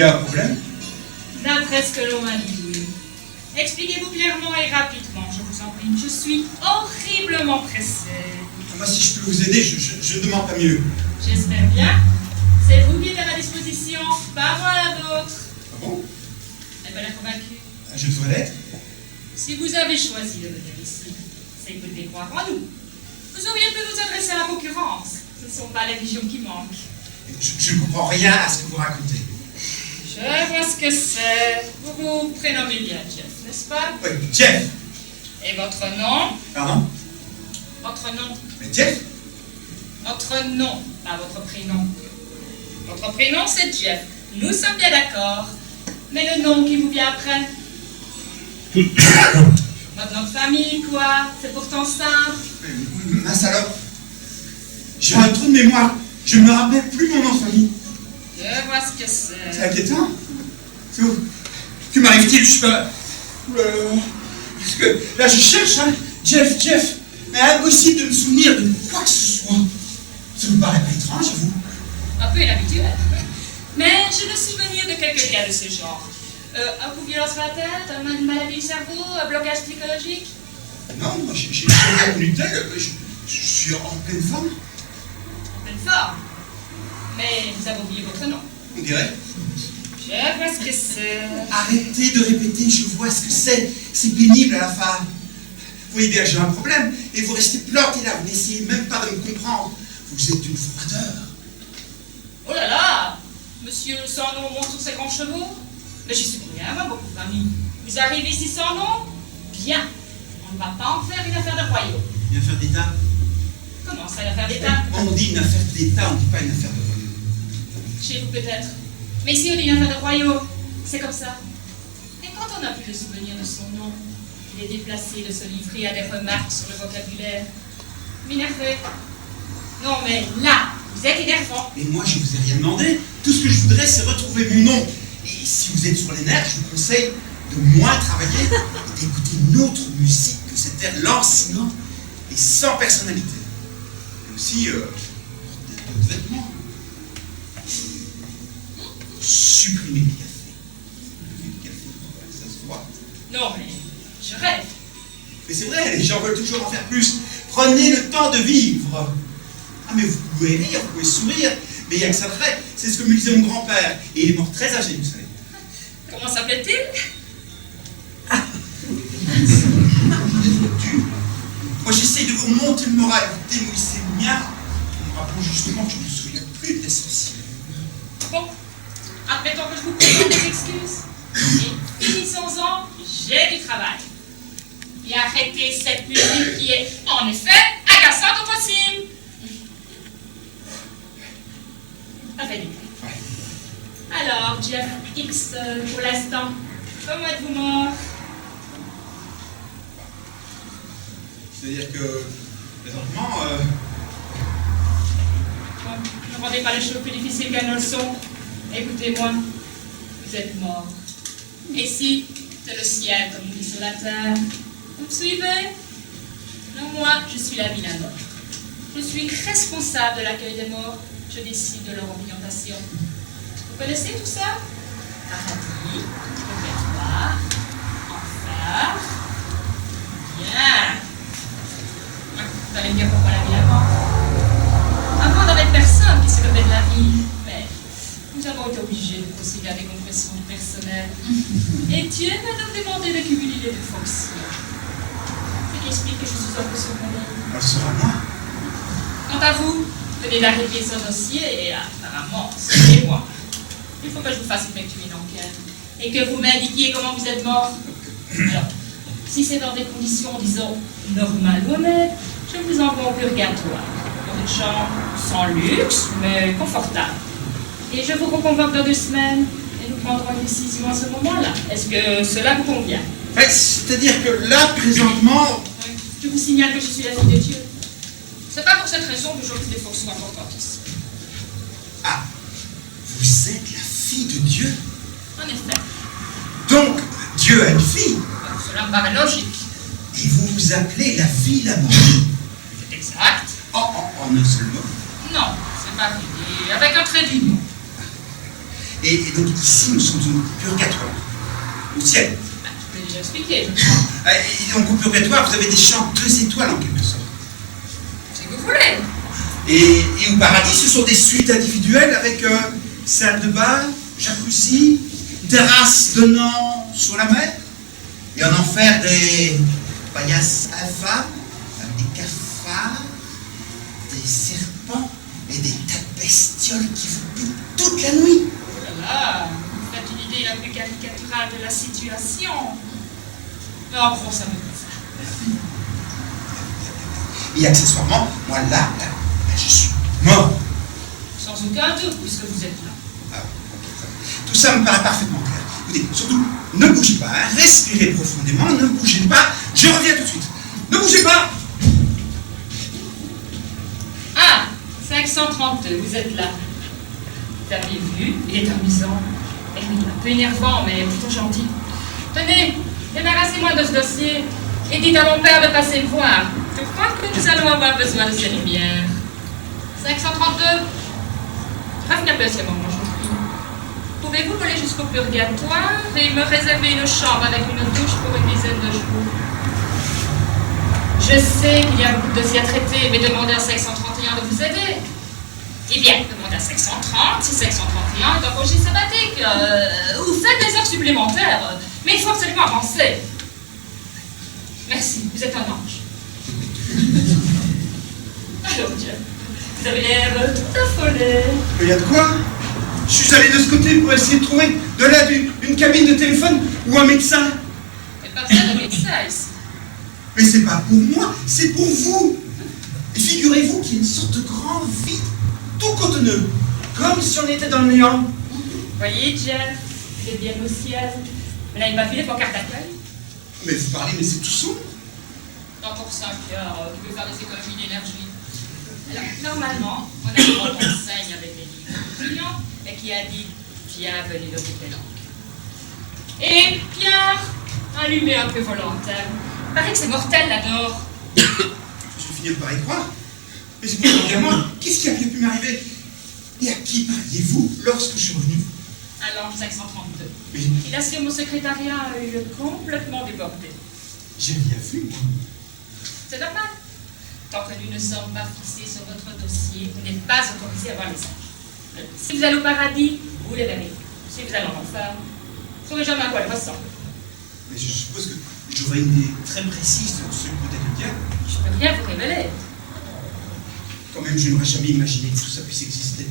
y a un problème? D'après ce que l'on m'a dit, expliquez-vous clairement et rapidement, je vous en prie. Je suis horriblement pressée. Moi, si je peux vous aider, je ne demande pas mieux. J'espère bien. C'est vous qui êtes à ma disposition, pas moi la vôtre. Ah bon? Elle m'a convaincue. Je dois l'être. Si vous avez choisi de venir ici, c'est que vous devez croire en nous. Vous auriez pu vous adresser à la concurrence. Ce ne sont pas les régions qui manquent. Je ne comprends rien à ce que vous racontez. Je vois ce que c'est. Vous vous prénommez bien Jeff, n'est-ce pas? Oui, Jeff. Et votre nom? Pardon? Votre nom? Mais Jeff? Votre nom, pas votre prénom. Votre prénom, c'est Jeff. Nous sommes bien d'accord. Mais le nom qui vous vient après? Votre nom de famille, quoi? C'est pourtant simple. Ma salope. J'ai un trou de mémoire. Je ne me rappelle plus mon nom de famille. Je vois ce que c'est. C'est inquiétant. Que m'arrive-t-il? Je peux... Parce que là, je cherche, hein. Jeff. Mais impossible de me souvenir de quoi que ce soit. Ça me paraît pas étrange, à vous? Un peu inhabituel. Mais j'ai le souvenir de quelques cas de ce genre. Un coup de violence sur la tête, une maladie du cerveau, un blocage psychologique. Non, moi, j'ai jamais connu tel. Je suis en pleine forme. En pleine forme. Mais vous avez oublié votre nom. On dirait. Je vois ce que c'est. Arrêtez de répéter, je vois ce que c'est. C'est pénible à la fin. Vous voyez bien que j'ai un problème. Et vous restez planté là. Vous n'essayez même pas de me comprendre. Vous êtes une froideur. Oh là là! Monsieur sans nom monte sur ses grands chevaux? Mais j'y suis pour rien, moi, beaucoup d'amis. Vous arrivez ici sans nom? Bien. On ne va pas en faire une affaire de royaume. Une affaire d'État? Comment ça, une affaire d'État? On dit une affaire d'État, on ne dit pas une affaire de royaume. Chez vous peut-être. Mais ici on dit une affaire de royaume. C'est comme ça. Et quand on n'a plus le souvenir de son nom, il est déplacé de se livrer à des remarques sur le vocabulaire. M'énerver. Non mais là, vous êtes énervant. Mais moi, je vous ai rien demandé. Tout ce que je voudrais, c'est retrouver mon nom. Et si vous êtes sur les nerfs, je vous conseille de moins travailler et d'écouter une autre musique que cet air lancinant et sans personnalité. Et aussi, porter d'autres vêtements. Supprimer le café. Le café, ça se voit. Non mais, je rêve. Mais c'est vrai, les gens veulent toujours en faire plus. Prenez le temps de vivre. Ah, mais vous pouvez rire, vous pouvez sourire, mais il n'y a que ça de vrai. C'est ce que me disait mon grand-père. Et il est mort très âgé, vous savez. Comment s'appelait-il? Moi, j'essaye de vous remonter le moral, vous démolissez le mien, en me rappelant justement que je ne me souviens plus de l'essentiel. Bon, admettons que je vous présente des excuses. Et finissons-en, j'ai du travail. Et arrêtez cette musique qui est, en effet, agaçante au possible. Parfait. Alors, Jeff X, pour l'instant, comment êtes-vous mort? C'est-à-dire que, présentement, Bon, ne rendez pas les choses plus difficiles qu'elles ne le sont. Écoutez-moi, vous êtes mort. Et si c'est le ciel, comme on dit sur la terre, vous me suivez? Non, moi, je suis la vie, la mort. Je suis responsable de l'accueil des morts. Je décide de leur orientation. Vous connaissez tout ça? Paradis, purgatoire, enfer. Bien. Vous allez me dire pourquoi la vie la mort. Avant, on n'avait personne qui s'occupait de la vie. Mais nous avons été obligés de procéder à des compressions personnelles. Et Dieu m'a donc demandé de cumuler les deux fonctions. Ce qui explique que je suis un peu surprenée. elle sera moi. Quant à vous, venez d'arriver son dossier et apparemment, c'est moi. Il faut que je vous fasse effectuer une enquête et que vous m'indiquiez comment vous êtes mort. Alors, si c'est dans des conditions, disons, normales ou honnêtes, je vous envoie au purgatoire, dans une chambre sans luxe, mais confortable. Et je vous reconvoque dans 2 semaines et nous prendrons une décision à ce moment-là. Est-ce que cela vous convient? C'est-à-dire que là, présentement... Oui. Je vous signale que je suis la fille de Dieu. C'est pas pour cette raison que j'occupe des fonctions importantes ici. Ah, vous êtes la fille de Dieu? En effet. Donc, Dieu a une fille. Cela me paraît logique. Et vous vous appelez la vie, la mort. C'est exact. En un seul mot. Non, c'est pas vrai. Et avec un trait d'union. Et donc ici, nous sommes au purgatoire, au ciel. Je l'ai déjà expliqué, je crois. Et donc au purgatoire, vous avez des chambres 2 étoiles en quelque sorte. Si vous voulez. Et au paradis, ce sont des suites individuelles avec salle de bain, jacuzzi, terrasse donnant sur la mer. Et en enfer, des paillasses infâmes, avec des cafards, des serpents et des tas de bestioles qui vous piquent toute la nuit. Oh là là, vous faites une idée la plus caricaturale de la situation. Mais en gros, ça me fait ça. Et accessoirement, moi là, je suis mort. Sans aucun doute, puisque vous êtes là. Ah, tout ça me paraît parfaitement clair. Écoutez, surtout, ne bougez pas, hein, respirez profondément, ne bougez pas, je reviens tout de suite. Ne bougez pas. Ah, 532, vous êtes là. Vous avez vu, il est amusant. Et un peu énervant, mais plutôt gentil. Tenez, débarrassez-moi de ce dossier et dites à mon père de passer me voir. Je crois que nous allons avoir besoin de ces lumières. 532, revenez patiemment, je vous prie. Pouvez-vous voler jusqu'au purgatoire et me réserver une chambre avec une douche pour une dizaine de jours? Je sais qu'il y a beaucoup de dossiers à traiter, mais demandez à 531 de vous aider. Eh bien, demandez à 530, si 531 est en congé sabbatique. Ou faites des heures supplémentaires, mais il faut absolument avancer. Merci, vous êtes un ange. Alors, Dieu, vous avez l'air tout affolé. Il y a de quoi? Je suis allé de ce côté pour essayer de trouver de l'aide, une cabine de téléphone ou un médecin. Mais pas besoin de médecin ici. Mais c'est pas pour moi, c'est pour vous. Et figurez-vous qu'il y a une sorte de grand vide, tout cotonneux, comme si on était dans le néant. Voyez, Jeff, vous êtes bien au ciel. Vous n'avez pas vu les pancartes d'accueil? Mais vous parlez, mais c'est tout sombre. Non, pour 5 heures, tu veux faire des économies d'énergie. Alors, normalement, on a une grande enseigne avec les livres du client et qui a dit bienvenue au Bouquet. Et Pierre, allumé un peu volontaire. Il paraît que c'est mortel là-dehors. Je vais finir par y croire. Mais c'est pour moi, qu'est-ce qui a bien pu m'arriver? Et à qui parliez-vous lorsque je suis revenu? À l'ange 532. Mais Il assure mon secrétariat a eu complètement débordé. j'ai rien vu, moi. C'est normal. Tant que nous ne sommes pas fixés sur votre dossier, vous n'êtes pas autorisé à voir les anges. Si vous allez au paradis, vous les verrez. Si vous allez en enfer, vous ne saurez jamais à quoi ils ressemblent. Mais je suppose que j'aurais une idée très précise de ce que peut être le diable. Je ne peux rien vous révéler. Quand même, je n'aurais jamais imaginé que tout ça puisse exister.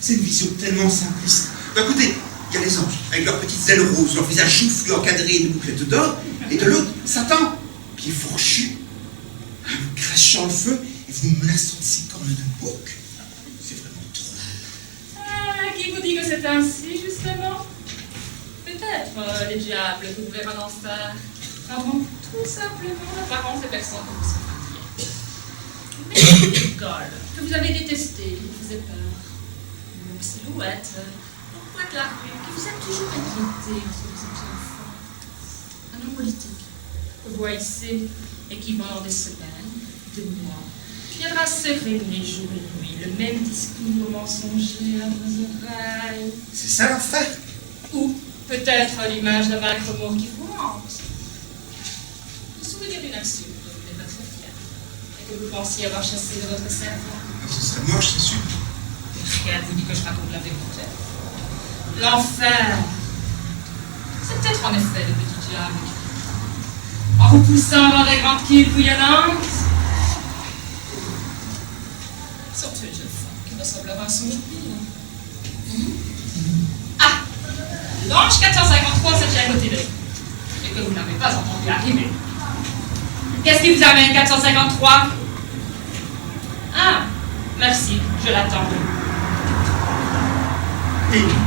C'est une vision tellement simpliste. Bah, écoutez, il y a les anges, avec leurs petites ailes roses, leur visage joufflu encadré de bouclettes d'or, et de l'autre, Satan, pied fourchu, crachant le feu, et vous menaçant de ses cornes de bouc. C'est vraiment trop. Ah, qui vous dit que c'est ainsi, justement? Peut-être les diables que vous verrez en enfer prendront tout simplement l'apparence des personnes que vous souhaitiez. Mais l'école, que vous avez détesté, qui vous faisait peur, une longue silhouette, au coin de la rue, qui vous a toujours inquiété lorsque vous étiez enfant. Un homme politique que vous haïssez et qui, pendant des semaines, des mois, viendra serrer les jours et nuits le même discours mensonger à vos oreilles. C'est ça l'enfer. Ou peut-être l'image d'un vague remords qui vous hante. Vous souvenez d'une action dont vous n'êtes pas très fier et que vous pensiez avoir chassé de votre cerveau. Ce serait moche, c'est sûr. Rien ne vous dit que je raconte la vérité. L'enfer, c'est peut-être en effet le petit diable qui, en vous poussant dans des grandes quilles bouillonnantes, sorte une jeune femme qui ressemble à un sourire. Ah, l'ange 453 s'est à côté d'eux, et que vous n'avez pas entendu arriver. Qu'est-ce qui vous amène, 453? Ah, merci, je l'attends.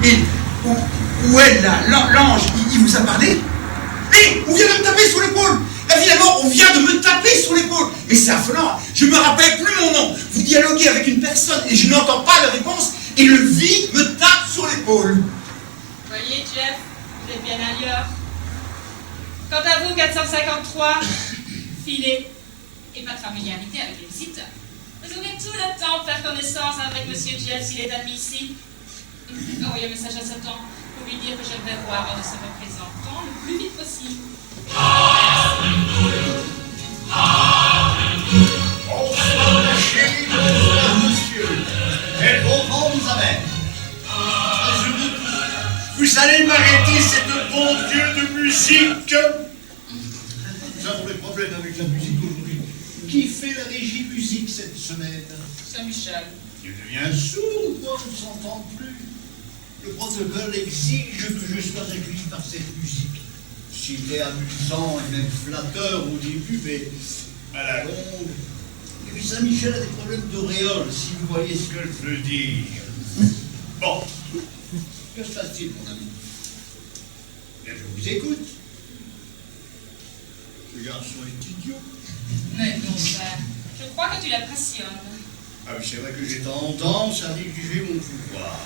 Et où est là? L'ange, il vous a parlé? Hé, on vient de me taper sur l'épaule! Évidemment, on vient de me taper sur l'épaule! Mais c'est affolant, je me rappelle plus mon nom. Vous dialoguez avec une personne et je n'entends pas la réponse, et le vide me tape sur l'épaule. Voyez, Jeff, vous êtes bien ailleurs. Quant à vous, 453, filez et pas de familiarité avec les visiteurs. Vous aurez tout le temps de faire connaissance avec Monsieur Jeff s'il est admis ici. Envoyez un message à Satan pour lui dire que j'aimerais voir un de ses représentants le plus vite possible. Bonsoir ma chérie, bonsoir monsieur. Quel bon vent nous amène. Vous allez m'arrêter cette bon Dieu de musique. Nous avons des problèmes avec la musique aujourd'hui. Qui fait la régie musique cette semaine? Saint-Michel. Tu deviens sourd, moi, on ne s'entend plus. Le protocole exige que je sois accueilli par cette musique. S'il est amusant et même flatteur au début, mais à la longue. Et puis Saint-Michel a des problèmes d'auréole, si vous voyez ce que je veux dire. Bon, que se passe-t-il, mon ami? Bien, je vous écoute. Ce garçon est idiot. Mais non, père. Je crois que tu l'impressionnes. Ah oui, c'est vrai que j'ai tendance à négliger mon pouvoir.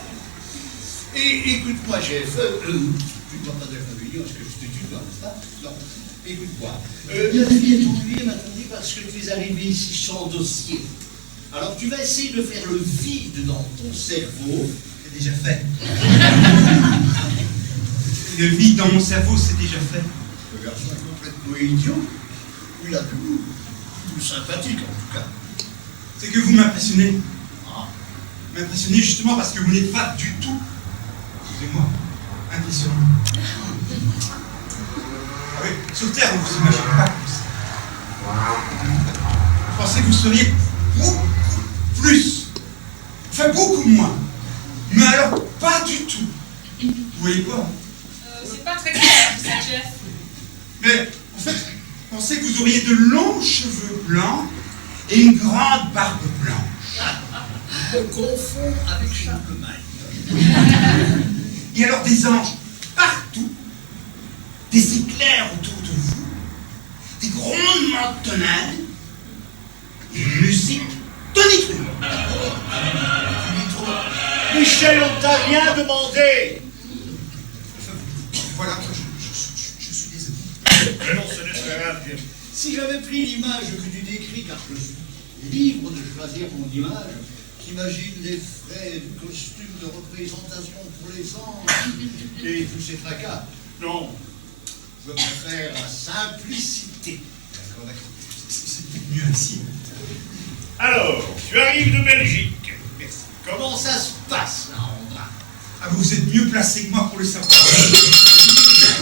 Et écoute-moi, chef, tu ne dois pas de la communion, est-ce que je te tutoie, n'est-ce pas? Non. Écoute-moi, la fille est ennuyée, m'a dit, parce que tu es arrivé ici sans dossier. Alors tu vas essayer de faire le vide dans ton cerveau. C'est déjà fait. Le vide dans mon cerveau, c'est déjà fait. Le garçon est complètement idiot. Il a tout sympathique, en tout cas. C'est que vous m'impressionnez. Ah. M'impressionnez justement parce que vous n'êtes pas du tout, excusez-moi, impressionnant. Ah oui, sur Terre, on ne vous imagine pas comme ça. Je pensais que vous seriez beaucoup plus, enfin beaucoup moins. Mais alors, pas du tout. Vous voyez quoi? C'est pas très clair, ça, Jeff. Mais en fait, je pensais que vous auriez de longs cheveux blancs et une grande barbe blanche. Je me confonds avec Charlemagne. Et alors des anges partout, des éclairs autour de vous, des grondements de tonnerre, et une musique tonitruante. Michel, on t'a rien demandé. Voilà, je suis désolé. Mais non, ce n'est pas grave. Si j'avais pris l'image que tu décris, car je suis libre de choisir mon image, j'imagine les frais du costume de représentation pour les anges et tous ces tracas. Non, je préfère la simplicité. D'accord, d'accord. C'est peut-être mieux ainsi. Alors, tu arrives de Belgique. Merci. Comment ça se passe, là, en bas? Ah, vous êtes mieux placé que moi pour le savoir. Je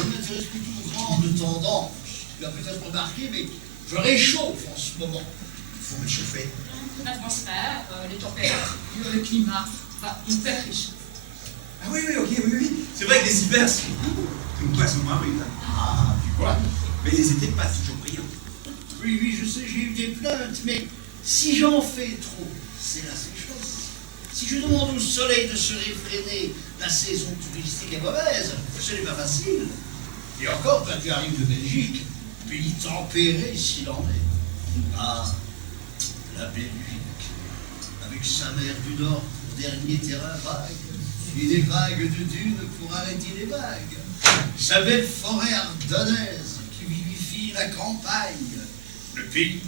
m'intéresse plutôt aux grandes tendances. Tu l'as peut-être remarqué, mais je réchauffe en ce moment. Il faut réchauffer. L'atmosphère, les températures, le climat, hyper riche. Ah oui, oui, ok, oui, oui. C'est vrai que les hivers sont une poisson marine. Ah, tu vois? Mais les étés passent toujours brillants. Oui, oui, je sais, j'ai eu des plaintes, mais si j'en fais trop, c'est la sécheresse. Si je demande au soleil de se réfréner, la saison touristique est mauvaise, ce n'est pas facile. Et encore, quand tu arrives de Belgique, pays tempéré s'il en est. Ah, la Belgique, avec sa mer du Nord pour dernier terrain vague, et des vagues de dunes pour arrêter les vagues. Sa belle forêt ardennaise qui vivifie la campagne. Le pays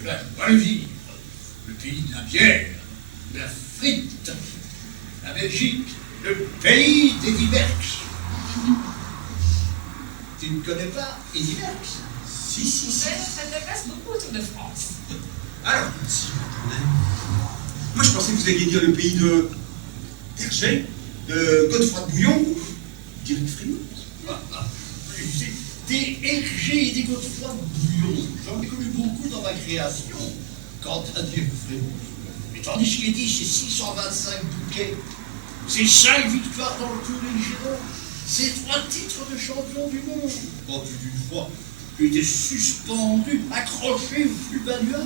de la joie de vivre, le pays de la bière, de la frite, la Belgique, le pays d'Eddy Merckx. Tu ne connais pas Eddy Merckx? Si, si, si. Ça t'intéresse beaucoup autour de France. Alors, si j'entendais. Moi, je pensais que vous alliez dire le pays de Hergé, de Godefroy de Bouillon, ou d'Éric Frémont. Des Hergé et des Godefroy de Bouillon, j'en ai connu beaucoup dans ma création. Quant à dire Frémont, mais tandis qu'Eddy, c'est 625 bouquets, c'est 5 victoires dans le Tour des Girons, c'est 3 titres de champion du monde. Quand plus d'une fois, il était suspendu, accroché au plus bas nuage.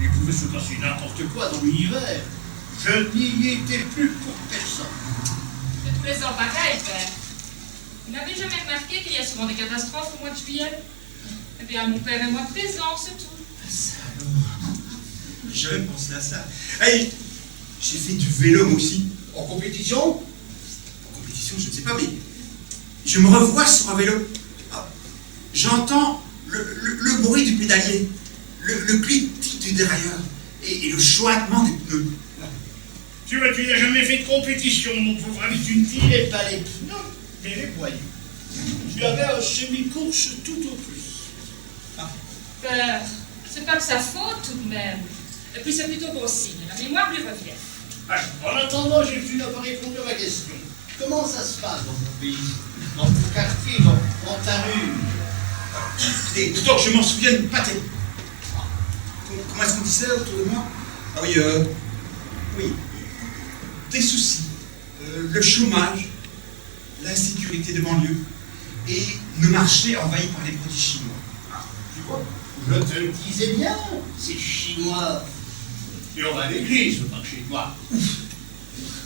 Il pouvait se passer n'importe quoi dans l'univers. Je n'y étais plus pour personne. C'est tous les ans pareil, père. Vous n'avez jamais remarqué qu'il y a souvent des catastrophes au mois de juillet? Eh bien, mon père et moi présents, c'est tout. Ça alors. J'ai jamais pensé à ça. Hey, j'ai fait du vélo moi aussi. En compétition? En compétition, je ne sais pas, mais je me revois sur un vélo. Ah, j'entends le bruit du pédalier, le clic du dérailleur et le choitement des pneus. Tu vois, tu n'as jamais fait de compétition, mon pauvre ami, tu ne tirais pas les pneus, mais les boyaux. Tu avais un semi-course tout au plus. Père, c'est pas de sa faute tout de même. Et puis c'est plutôt bon signe, la mémoire lui revient. Alors, en attendant, tu n'as pas répondu à ma question. Comment ça se passe dans mon pays, dans ton quartier, dans ta rue? Et pourtant que je m'en souvienne pas tellement. Comment est-ce qu'on disait autour de moi? Ah oui, oui. Des soucis, le chômage, l'insécurité de banlieue et le marché envahi par les produits chinois. Tu vois, je te le disais bien, c'est chinois. Et on va à l'église par chez toi.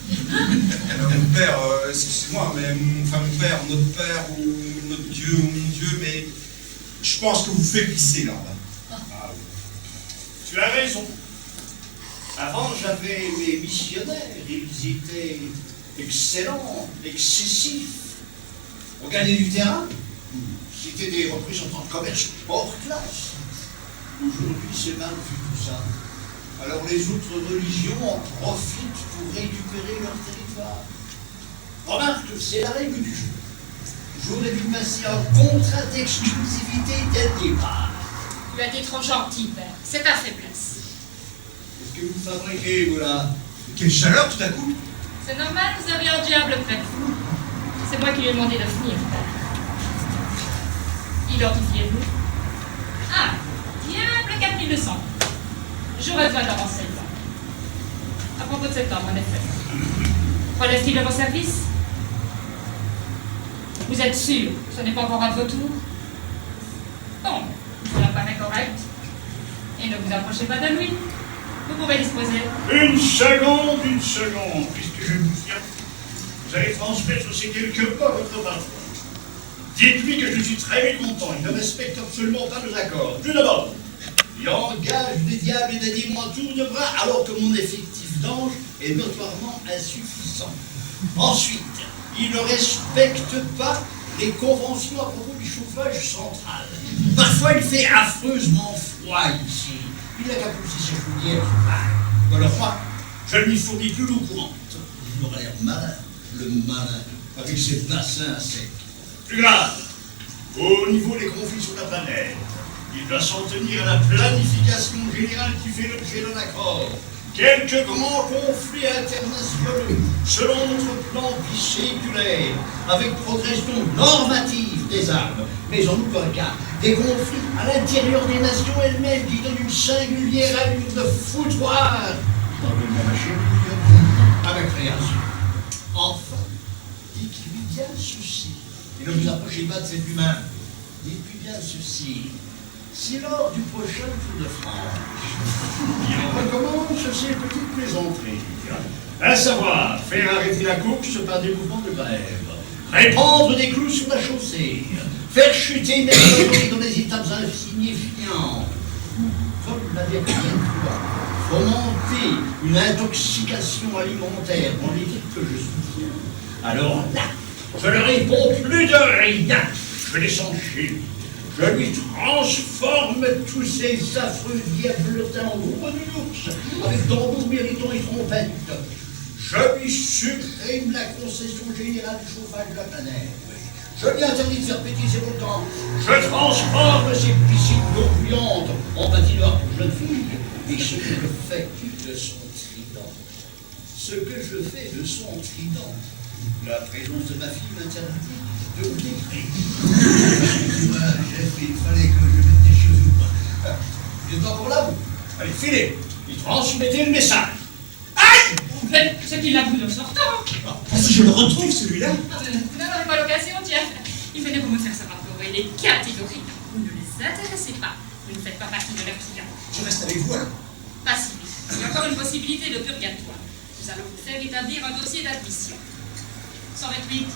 Mon père, excusez-moi, mais mon père, notre père, ou notre Dieu, ou mon Dieu, mais je pense que vous faiblissez là-bas. Ah oui. Tu as raison. Avant, j'avais mes missionnaires, ils étaient excellents, excessifs. On gagnait du terrain. C'était des représentants de commerce hors classe. Aujourd'hui, c'est mal vu tout ça. Alors les autres religions en profitent pour récupérer leur territoire. Remarque, c'est la règle du jeu. J'aurais dû passer un contrat d'exclusivité dès le départ. Tu as été trop gentil, père. C'est ta faiblesse. Qu'est-ce que vous fabriquez, vous là? Quelle chaleur tout à coup! C'est normal, vous avez un diable près de vous. C'est moi qui lui ai demandé de venir, père. Identifiez-vous. Ah, diable 4200. J'aurais besoin d'un renseignement. À propos de cet homme, en effet. Relève-t-il de vos services? Vous êtes sûr que ce n'est pas encore un de vos tours? Bon, cela paraît correct. Et ne vous approchez pas de lui. Vous pouvez disposer. Une seconde, puisque je vous tiens. Vous allez transmettre ces quelques mots à votre patron. Dites-lui que je suis très mécontent. Il ne respecte absolument pas nos accords. Tout d'abord, il engage des diables et des démons à tour de bras, alors que mon effectif d'ange est notoirement insuffisant. Ensuite, il ne respecte pas les conventions à propos du chauffage central. Parfois, il fait affreusement froid ici. Il n'a qu'à pousser ses foulières. Alors moi, je lui fournis plus l'eau courante. Il aura l'air malin, le malin, avec ses bassins à sec. Plus grave, au niveau des conflits sur la planète, il doit s'en tenir à la planification générale qui fait l'objet d'un accord. Quelques grands conflits internationaux, selon notre plan biséculaire, avec progression normative des armes, mais en aucun cas des conflits à l'intérieur des nations elles-mêmes qui donnent une singulière allure de foutoir dans le machine à la création. Enfin, dites-lui bien ceci, et ne vous approchez pas de cet humain, dites-lui bien ceci. Si lors du prochain Tour de France, il recommence ces petites plaisanteries, à savoir faire arrêter la course par des mouvements de grève, répandre des clous sur la chaussée, faire chuter mes dans les étapes insignifiantes, comme l'avait bien fomenter une intoxication alimentaire dans l'équipe que je soutiens. Alors là, je ne réponds plus de rien. Je descends chez lui. Je lui transforme tous ces affreux diablotins en gros de l'ours, avec tambours méritants et trompettes. Je lui supprime la concession générale du chauffage de la planète. Je lui interdis de faire péter ses volcans. Je transforme ses piscines d'eau bouillante en patinoire pour jeunes filles. Et ce que je fais de son trident. Ce que je fais de son trident. La présence de ma fille m'interdit de vous décrire. Il fallait que je mette des choses ou pas. Vous êtes encore là, vous? Allez, filez. Et transmettez le message. Aïe! Mais c'est qu'il l'a voulu en sortant. Si je le retrouve, celui-là. Vous n'aurez pas l'occasion, tiens. Il venait pour me faire ce rapport. Il est catégorique. Vous ne les intéressez pas. Vous ne faites pas partie de leur client. Je reste avec vous, alors. Pas si vite. Il y a encore une possibilité de purgatoire. Nous allons vous faire établir un dossier d'admission. 128.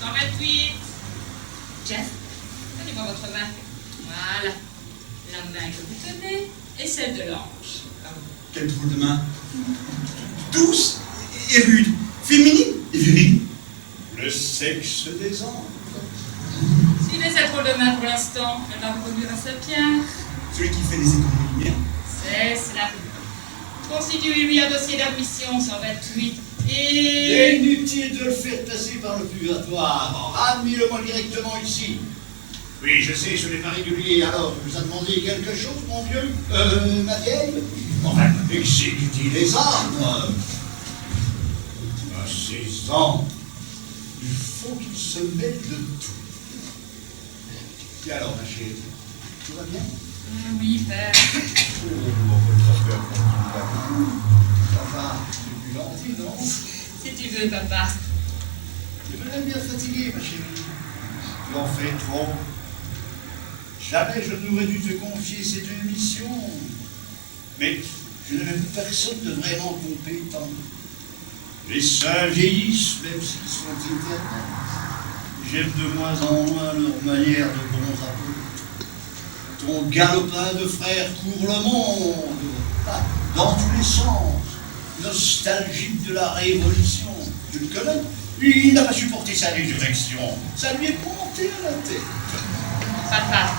128. Jeff, donnez-moi votre main. Voilà. La main que vous tenez est celle de l'ange. Quelle drôle de main. Douce et rude. Féminine et virile. Le sexe des anges. S'il est cette drôle de main pour l'instant, elle va vous conduire à sa pierre. Celui qui fait les économies de lumière. C'est cela. Constituez-lui un dossier d'admission 128 et... Inutile de le faire passer par le purgatoire. Ramenez-le-moi directement ici. Oui, je sais, je n'ai pas régulier. Alors, je vous a demandé quelque chose, mon vieux ma vieille. Enfin, exécutez les ordres. À 16 ans, il faut qu'il se mêle de tout. Et alors, ma chérie, tout va bien? Oui, père. Enfin, c'est plus gentil, non? Si tu veux, papa. Je me laisse bien fatigué, ma chérie. Tu en fais trop. Jamais je n'aurais dû te confier ces deux missions. Mais je n'ai même personne de vraiment compétent. Les saints vieillissent, même s'ils sont éternels. J'aime de moins en moins leur manière de bons apôtres. Ton galopin de frère court le monde, dans tous les sens, nostalgique de la Révolution. Tu le connais? Lui, il n'a pas supporté sa résurrection. Ça lui est monté à la tête. Papa,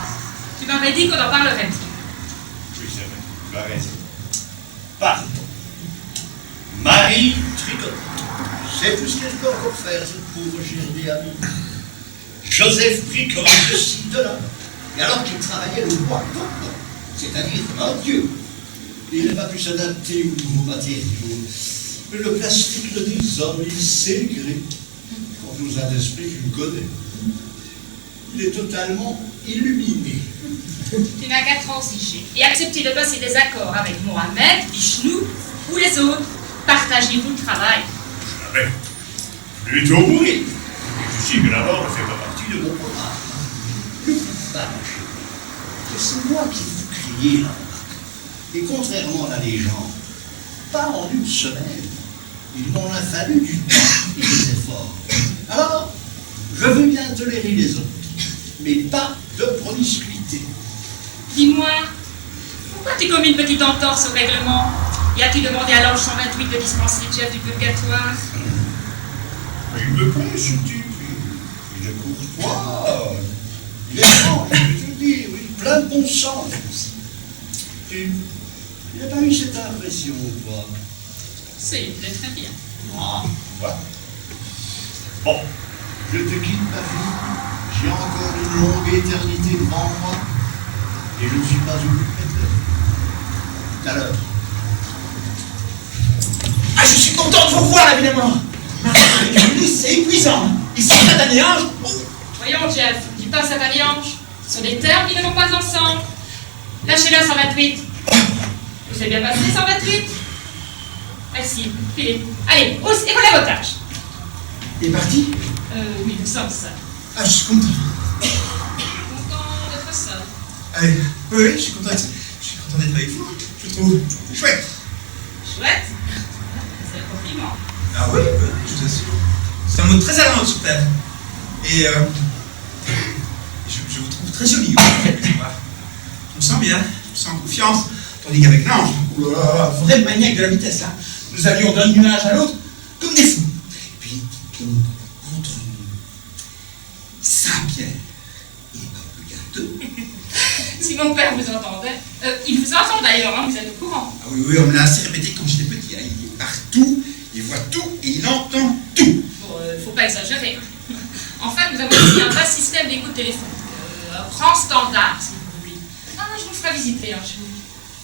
tu m'avais dit qu'on en parlerait. Oui, c'est vrai, tu as raison. Pardon. Marie Tricotte. C'est tout ce qu'elle peut encore faire, cette pauvre chérie amie. Joseph Bricot, ceci, de là. Et alors qu'il travaillait le bois, c'est-à-dire un dieu. Il n'a pas pu s'adapter aux nouveaux matériaux. Mais le plastique le déshomme, il sait gré. Quant aux uns d'esprit, tu le connais. Il est totalement illuminé. Tu n'as qu'à transiger et accepter de passer des accords avec Mohamed, Vishnu ou les autres. Partagez-vous le travail. Jamais. Plutôt mourir. Et je sais que la mort ne fait pas partie de mon programme. N'oublie pas, ma chérie, que c'est moi qui vous criez la remarque. Et contrairement à la légende, pas en une semaine, il m'en a fallu du temps et des efforts. Alors, je veux bien tolérer les autres, mais pas de promiscuité. Dis-moi, pourquoi tu commets une petite entorse au règlement? Y a-t-il demandé à l'ange 128 de dispenser le chef du purgatoire? Il me plaît, ce type. Il est courtois. Il est franc, je vais te le dire, oui, plein de bon sens aussi. Et il n'a pas eu cette impression, quoi. C'est très bien. Ah, voilà. Bon, je te quitte, ma fille. J'ai encore une longue éternité devant moi. Et je ne suis pas occupé. Tout à l'heure. Ah, je suis content de vous voir, évidemment. C'est épuisant. Ici, satané ange. Voyons, Jeff, dis pas satané ange. Ce sont des termes qui ne vont pas ensemble. Lâchez-le, 128. Vous avez bien passé, 128? Merci, filez. Allez, et voilà votre tâche. Il est parti? Oui, nous sommes seuls. Ah, je suis content. Content d'être seul. Oui, je suis content d'être avec vous. Je trouve chouette. Chouette. C'est un compliment. Ah oui, je vous assure. C'est un mot très à la mode sur Terre. Et je vous trouve très joli. Je me sens bien, je me sens en confiance. Tandis qu'avec l'ange, oh là là, vrai maniaque de la vitesse, là, nous allions d'un nuage à l'autre comme des fous. Et puis, entre Saint-Pierre et Purgatoire. Si mon père vous entendait, il vous entend d'ailleurs, hein, vous êtes au courant. Ah oui, on me l'a assez répété quand j'étais petit. Hein. Il est partout, il voit tout et il entend tout. Bon, faut pas exagérer. En fait, nous avons aussi un vaste système d'écoute téléphonique. Un grand standard, si vous voulez. Ah, je vous le ferai visiter un jour.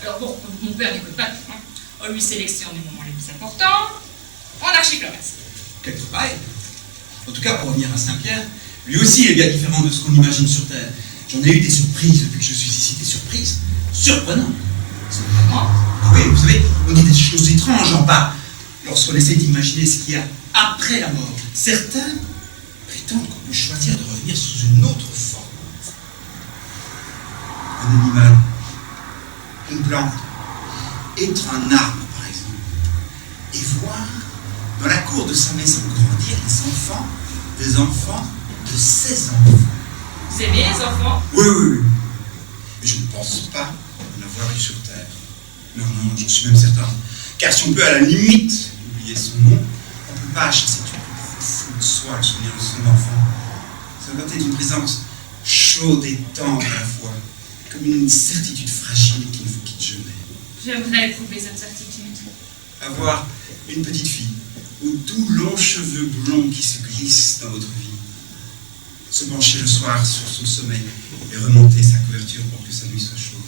Alors bon, mon père n'écoute pas tout. Hein. On lui sélectionne les moments les plus importants. On archive le reste. Quel travail. En tout cas, pour revenir à Saint-Pierre, lui aussi est bien différent de ce qu'on imagine sur Terre. J'en ai eu des surprises depuis que je suis ici, des surprises surprenantes. Comment? Ah oui, vous savez, on dit des choses étranges en bas, lorsqu'on essaie d'imaginer ce qu'il y a après la mort. Certains prétendent qu'on peut choisir de revenir sous une autre forme. Un animal, une plante, être un arbre par exemple, et voir dans la cour de sa maison grandir des enfants de 16 enfants. Vous aimez les enfants? Oui, oui, oui. Mais je ne pense pas en avoir eu sur Terre. Non, non, j'en suis même certain. Car si on peut à la limite oublier son nom, on ne peut pas chasser du plus profond de soi le souvenir de son enfant. Ça doit être une présence chaude et tendre à la fois, comme une certitude fragile qui ne vous quitte jamais. J'aimerais éprouver cette certitude. avoir une petite fille aux doux longs cheveux blonds qui se glissent dans votre vie. Se pencher le soir sur son sommeil et remonter sa couverture pour que sa nuit soit chaude.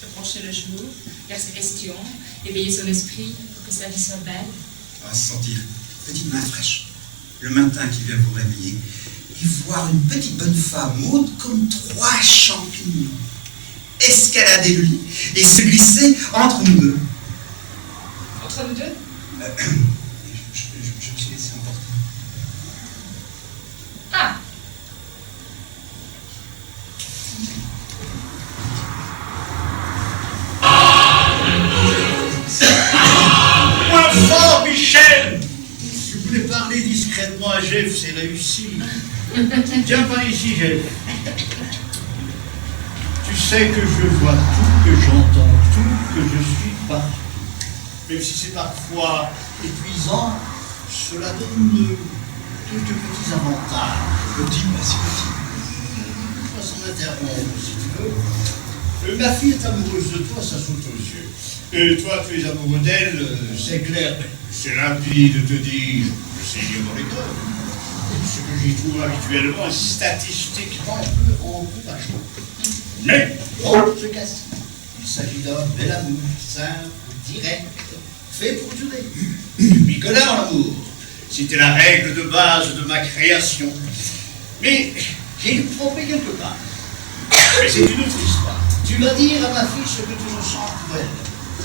Se pencher le jour, faire ses questions, éveiller son esprit pour que sa vie soit belle. À sentir une petite main fraîche le matin qui vient vous réveiller et voir une petite bonne femme haute comme 3 champignons escalader le lit et se glisser entre nous deux. Entre nous deux? Je me suis laissé emporter. Ah! Point fort, Michel! Je voulais parler discrètement à Jeff, c'est réussi. Tiens par ici, Jeff. Tu sais que je vois tout, que j'entends tout, que je suis partout. Même si c'est parfois épuisant, cela donne quelques petits avantages. Petit, pas si petit. On va s'en interrompre, si tu veux. Ma fille est amoureuse de toi, ça saute aux yeux. Toi, tu es amoureux d'elle, c'est clair. C'est limpide de te dire, je sais lire dans les cœurs. Ce que j'y trouve habituellement est statistiquement peu encourageant. Mais, on se casse. Il s'agit d'un bel amour, simple, direct, fait pour durer. Tu m'y connais en amour. C'était la règle de base de ma création. Mais j'ai trompé quelque part. Mais c'est une autre histoire. Tu vas dire à ma fille ce que tu ressens pour elle.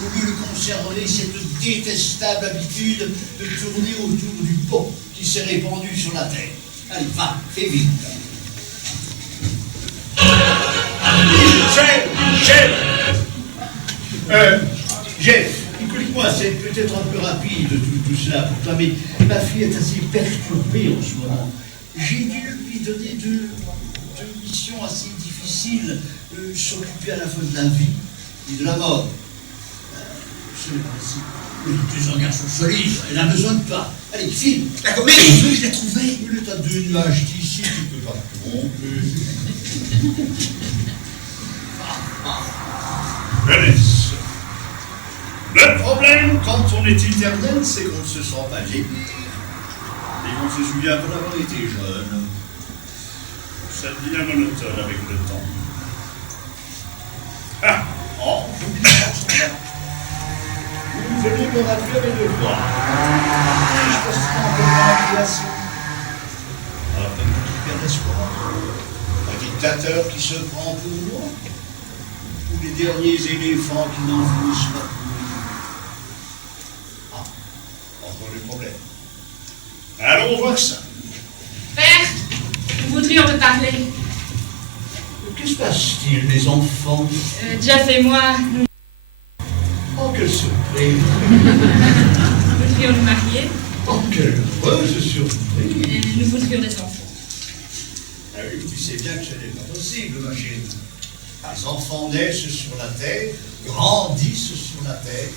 Au lieu de conserver cette détestable habitude de tourner autour du pot qui s'est répandu sur la terre. Allez, va, fais vite. Jeff, écoute-moi, c'est peut-être un peu rapide tout cela pour toi, mais ma fille est assez perturbée en ce moment. J'ai dû lui donner deux missions assez difficiles, s'occuper à la fois de la vie et de la mort. Ce n'est pas possible. Tu es un garçon solide, elle a besoin de toi. Allez, file. D'accord, mais je l'ai trouvé. Le tas de nuages d'ici, tu peux pas te tromper. Jeunesse. Le problème, quand on est éternel, c'est qu'on ne se sent pas vieillir. Et qu'on se souvient pas d'avoir été jeune. Ça devient monotone avec le temps. Ah, oh, j'oublie ça. Vous venez me rappeler mes devoirs. Je passe un peu dans la création. Un peu d'espoir. Un dictateur qui se prend pour moi. Ou les derniers éléphants qui n'enfoncent pas pour lui. Ah, encore le problème. Allons voir ça. Père, nous voudrions te parler. Que se passe-t-il, mes enfants? Jeff et moi, nous Oh, quelle surprise! voudrions nous marier Oh, quelle heureuse surprise! et nous voudrions des enfants. Ah oui, tu sais bien que ce n'est pas possible, ma chérie. Les enfants naissent sur la terre, grandissent sur la terre.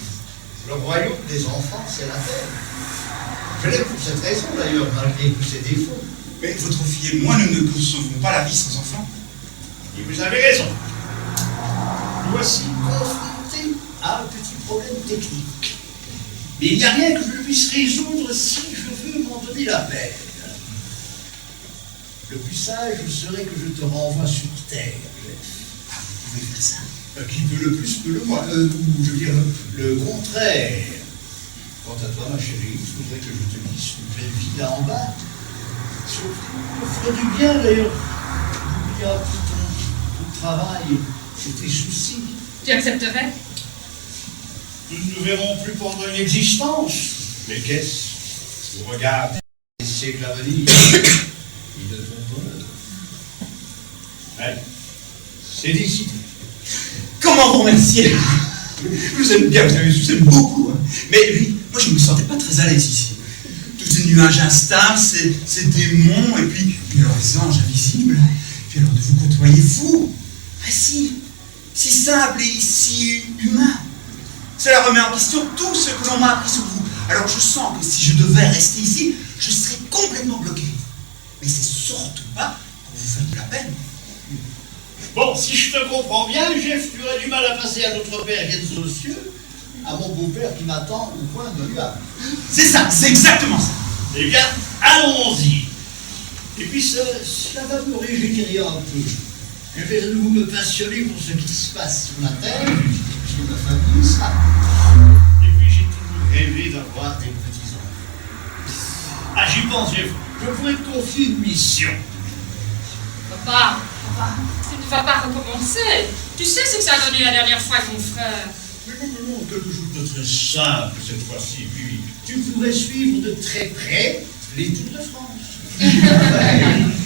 Le royaume des enfants, c'est la terre. Je l'aime pour cette raison, d'ailleurs, malgré tous ses défauts. Mais votre fille et moi, nous ne concevons pas la vie sans enfants. Et vous avez raison. Nous voici confrontés à un petit problème technique. Mais il n'y a rien que je puisse résoudre si je veux m'en donner la peine. Le plus sage serait que je te renvoie sur Terre. Ah, vous pouvez faire ça. Qui peut le plus, peut le moins. Ou je veux dire le contraire. Quant à toi, ma chérie, il faudrait que je te dise une belle vie là en bas. Ça me ferait du bien d'ailleurs. D'oublier un peu ton travail et tes soucis. Tu accepterais? Nous ne nous verrons plus pendant une existence. Mais qu'est-ce? Au regard des siècles à venir, ils ne font pas. Allez, c'est décidé. Comment vous remercier? Je vous aime bien, vous savez, je vous aime beaucoup. Hein. Mais oui, moi je ne me sentais pas très à l'aise ici. Tous ces nuages instables, ces démons, et puis les anges invisibles. Puis alors de vous côtoyer, vous, ah si simple et si humain. Cela remet en question tout ce que l'on m'a appris sur vous. Alors je sens que si je devais rester ici, je serais complètement bloqué. Mais c'est surtout pas pour vous faire de la peine. Bon, si je te comprends bien, Jeff, tu aurais du mal à passer à notre Père qui est aux cieux. à mon beau-père qui m'attend au coin de l'UA. C'est ça, c'est exactement ça. Eh bien, allons-y. Et puis cela va me régénérer un peu. Je vais à nouveau me passionner pour ce qui se passe sur la terre, chez ma famille, ça. Et puis j'ai toujours rêvé d'avoir des petits-enfants. Ah, j'y pense, je pourrais te confier une mission. Papa, tu ne vas pas recommencer. Tu sais ce que ça a donné la dernière fois avec mon frère. Mais non, quelque chose de très simple cette fois-ci. Puis tu pourrais suivre de très près les Tours de France.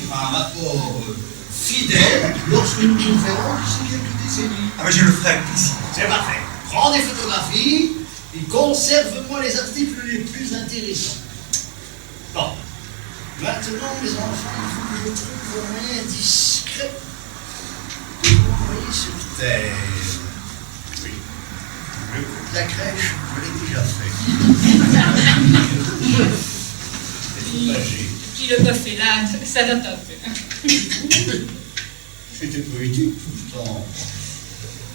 Par rapport fidèle lorsque nous nous verrons d'ici quelques décennies. Ah ben je le ferai avec plaisir. C'est parfait. Prends des photographies et conserve-moi les articles les plus intéressants. Bon. Maintenant, mes enfants, il faut que je trouve un moyen discret de vous envoyer sur Terre. Oui. Le coup de la crèche, je l'ai déjà fait. C'est âgé. Puis le bœuf est là, ça date un peu. C'était poétique pourtant.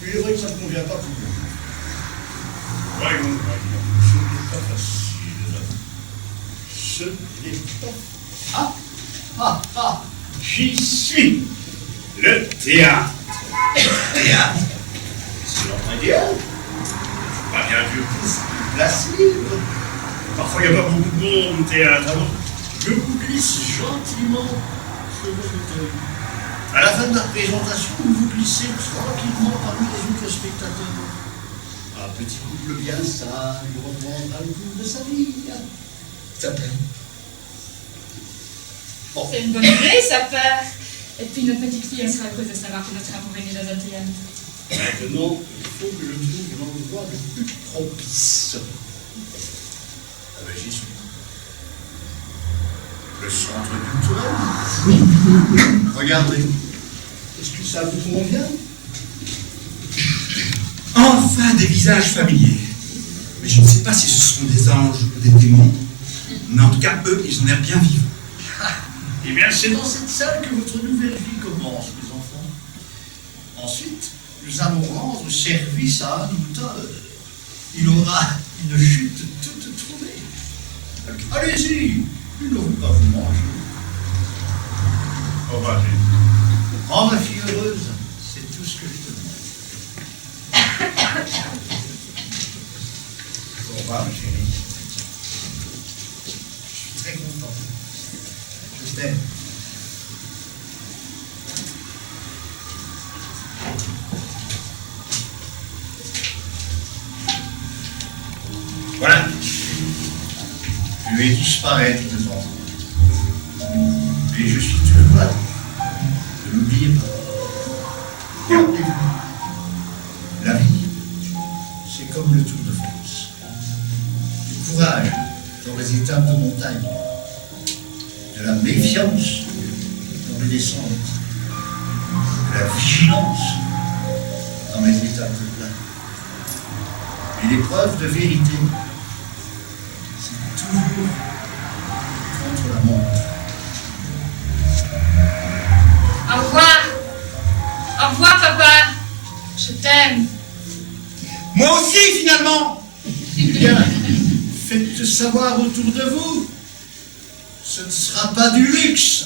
Mais il est vrai que ça ne convient pas pour vous. Voyons, ce n'est pas facile. Ce n'est pas... Ah, j'y suis. Le théâtre. Théâtre. C'est notre idéal. Pas bien Dieu pousse place libre. Parfois, il n'y a pas beaucoup de monde au théâtre. Alors, je vous glisse gentiment sur votre fauteuil. À la fin de la présentation, vous vous glissez tranquillement parmi les autres spectateurs. Un petit couple bien sage reprendra le cours de sa vie. Ça plaît. Bon. C'est une bonne idée, ça, père. Et puis notre petite fille, elle sera heureuse de savoir que notre amour est né dans un théâtre. Maintenant, il faut que je trouve l'endroit le plus propice. Ah ben, j'y suis. Le centre culturel. Regardez. Est-ce que ça vous convient? Enfin des visages familiers. Mais je ne sais pas si ce sont des anges ou des démons. Mais en tout cas, eux, ils ont l'air bien vivants. Eh bien, c'est dans cette salle que votre nouvelle vie commence, mes enfants. Ensuite, nous allons rendre service à un auteur. Il aura une chute toute trouvée. Allez-y, il ne veut pas vous manger. Au revoir, rends ma fille heureuse, c'est tout ce que je te demande. Au revoir, ma chérie. Je suis très content. Je t'aime. Voilà. Je vais disparaître de temps. Et je suis heureux. Ne l'oubliez pas. Rappelez-vous, la vie, c'est comme le Tour de France. Du courage dans les étapes de montagne. De la méfiance dans les descentes. De la vigilance dans les étapes de plat. Et l'épreuve de vérité, c'est toujours contre la montre. Au revoir. Au revoir, papa. Je t'aime. Moi aussi, finalement. Bien, faites savoir autour de vous. Ce ne sera pas du luxe.